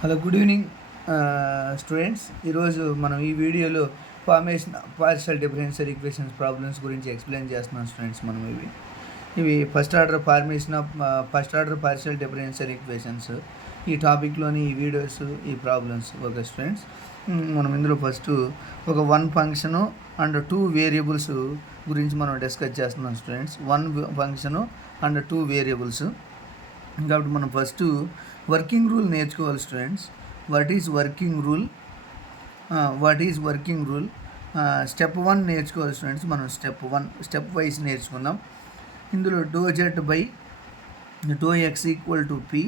Hello, good evening students. ఈరోజు మనం ఈ వీడియోలో formation partial differential equations problems గురించి ఎక్స్ప్లెయిన్ చేస్తున్నాం స్టూడెంట్స్. మనం ఇవి first order partial differential equations ఈ టాపిక్లోని ఈ వీడియోస్, ఈ ప్రాబ్లమ్స్. ఓకే స్టూడెంట్స్, మనం ఇందులో ఫస్ట్ ఒక one function and two variables గురించి మనం డిస్కస్ చేస్తున్నాం students. One function and two variables. కాబట్టి మనం ఫస్ట్ వర్కింగ్ రూల్ నేర్చుకోవాలి students. What is working rule? Step 1 నేర్చుకోవాలి స్టూడెంట్స్. మనం స్టెప్ వైజ్ నేర్చుకుందాం. ఇందులో doe z by do x equal to p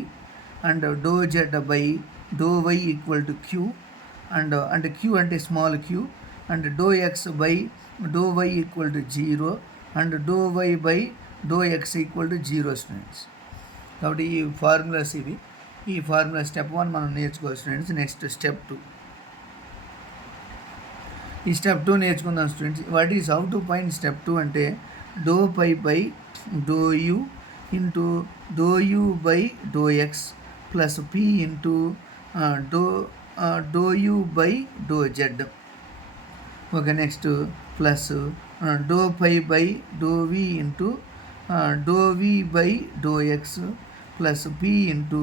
and doe z by do y equal to q and q అంటే small q and doe x by do y equal to 0 and do y by do x equal to 0 students. కాబట్టి ఈ formulas ఈ formula step 1 మనం నేర్చుకోవాలి students. Next step 2. ఈ step 2 నేర్చుకుందాం students. What is how to find step 2 అంటే do phi by do u into do u by do x plus p into do u by do z. Okay, next plus do phi by do v into do v by do x plus p into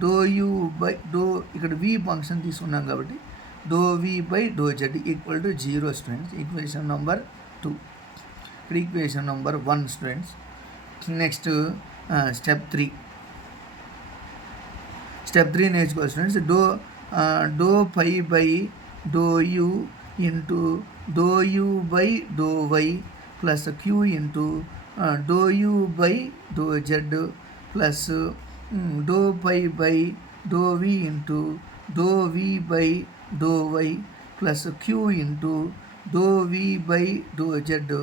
do u by ఇక్కడ v function తీసుకున్నాం కాబట్టి do v by do z equal to 0 students. Equation number 2. ఇక్కడ equation number 1 students. Next step 3 నేర్చుకోవాలి students. Do phi by do u into do u by do y plus q into do u by do z plus do phi by do v into do v by do y plus q into do v by do z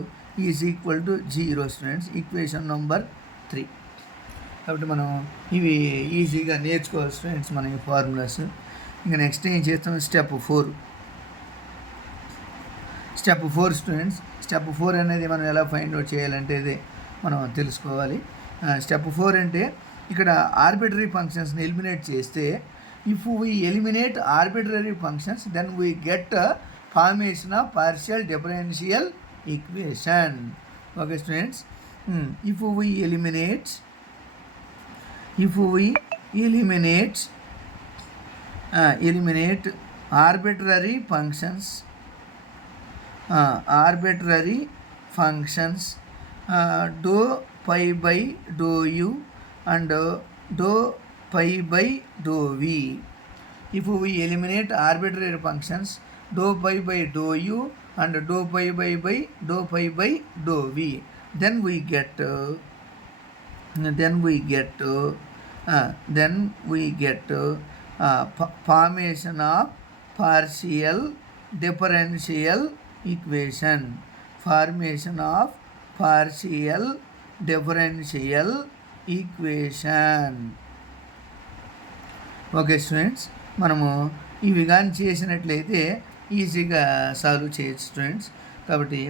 is equal to 0 students. Equation number 3. కాబట్టి మనం ఇవి ఈజీగా నేర్చుకోవాలి students, మనం ఈ formulas. ఇంకా next ఏం చేస్తాం? Step 4 students. స్టెప్ 4 అనేది మనం ఎలా ఫైండ్ అవుట్ చేయాలంటే ఇది మనం తెలుసుకోవాలి. స్టెప్ 4 అంటే ఇక్కడ ఆర్బిటరీ ఫంక్షన్స్ని ఎలిమినేట్ చేస్తే, if we eliminate arbitrary functions then we get formation of partial differential equation. Okay students, if we eliminate arbitrary functions do pi by do u and do pi by do v. If we eliminate arbitrary functions do pi by do u and do pi by do pi by do v, then we get formation of partial differential equation. Okay students, మనము ఇవి కానీ చేసినట్లయితే ఈజీగా solve చేయొచ్చు students. కాబట్టి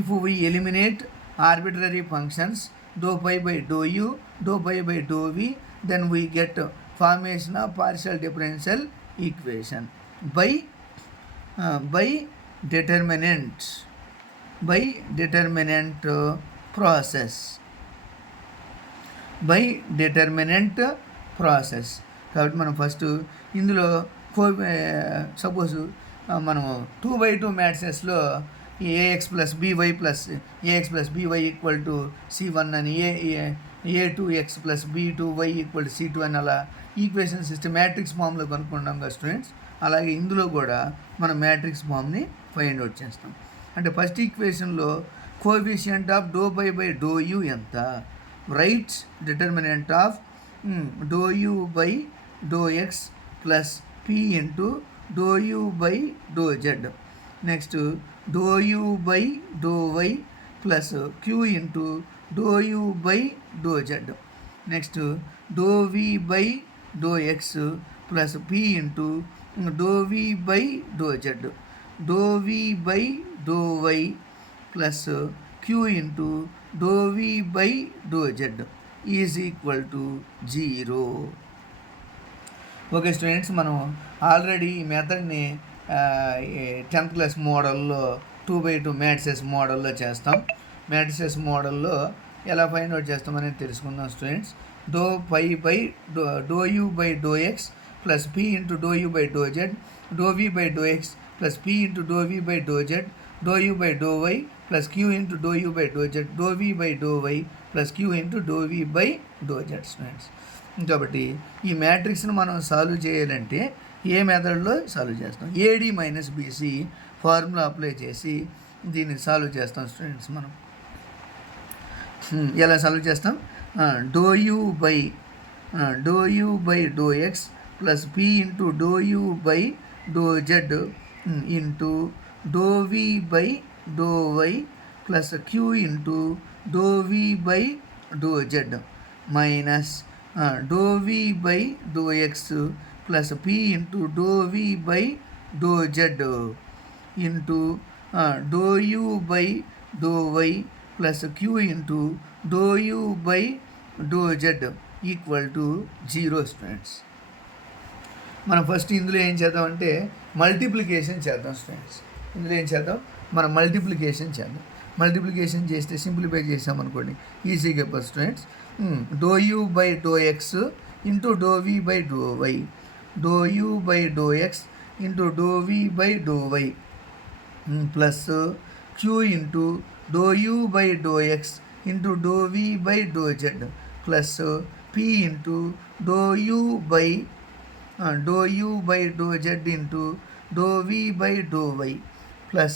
if we eliminate arbitrary functions doe phi by do u doe phi by do v, then we get formation of partial differential equation by determinant process. కాబట్టి మనం first ఇందులో సపోజ్ మనం 2/2 మ్యాట్రిసెస్లో a x plus b y equal to C1 అని, A2x plus B2y equal to C2 అని అలా equation system matrix ఫామ్లో కనుక్కున్నాం కదా స్టూడెంట్స్. అలాగే ఇందులో కూడా మనం మ్యాట్రిక్స్ ఫామ్ని ఫైండ్ అవుట్ చేస్తాం. అంటే ఫస్ట్ ఈక్వేషన్లో coefficient of doe phi by do u ఎంత, right determinant of doe u by do x plus p into do u by do z. Next doe u by do y plus q into do u by do z. Next doe v by do x plus p into do v by do z. Do v by do y plus q into do v by do z is equal to 0. Okay students, మనం already ఈ మెథడ్ని 10th class మోడల్లో 2x2 matrices మోడల్లో చేస్తాం. Matrices మోడల్లో ఎలా find out చేస్తామనేది తెలుసుకుందాం students. Do phi by do u by do x plus p into do u by do z, do v by do x plus p into do v by do z, do u by do y plus q into do u by do z, do v by do y plus q into do v by do z students. కాబట్టి ఈ మ్యాట్రిక్స్ని మనం solve చేయాలంటే ఏ మెథడ్లో solve చేస్తాం? AD minus BC formula apply చేసి దీన్ని solve చేస్తాం students. మనం ఎలా సాల్వ్ చేస్తాం? Do u by do x plus p into do u by do z into do v by do y plus q into do v by do z minus do v by do x plus p into do v by do z into do u by do y plus q into do u by do z equal to 0 students. మనం first ఇందులో ఏం చేద్దామంటే multiplication చేద్దాం students. ఇందులో ఏం చేద్దాం? మనం multiplication చేద్దాం. మల్టిప్లికేషన్ చేస్తే సింప్లిఫై చేసామనుకోండి ఈజీగా అయిపోతుంది students. Do u by do x into do v by do y, do u by do x into do v by do y plus q into do u by do x into do v by do z plus p into do u by do z into do v by do why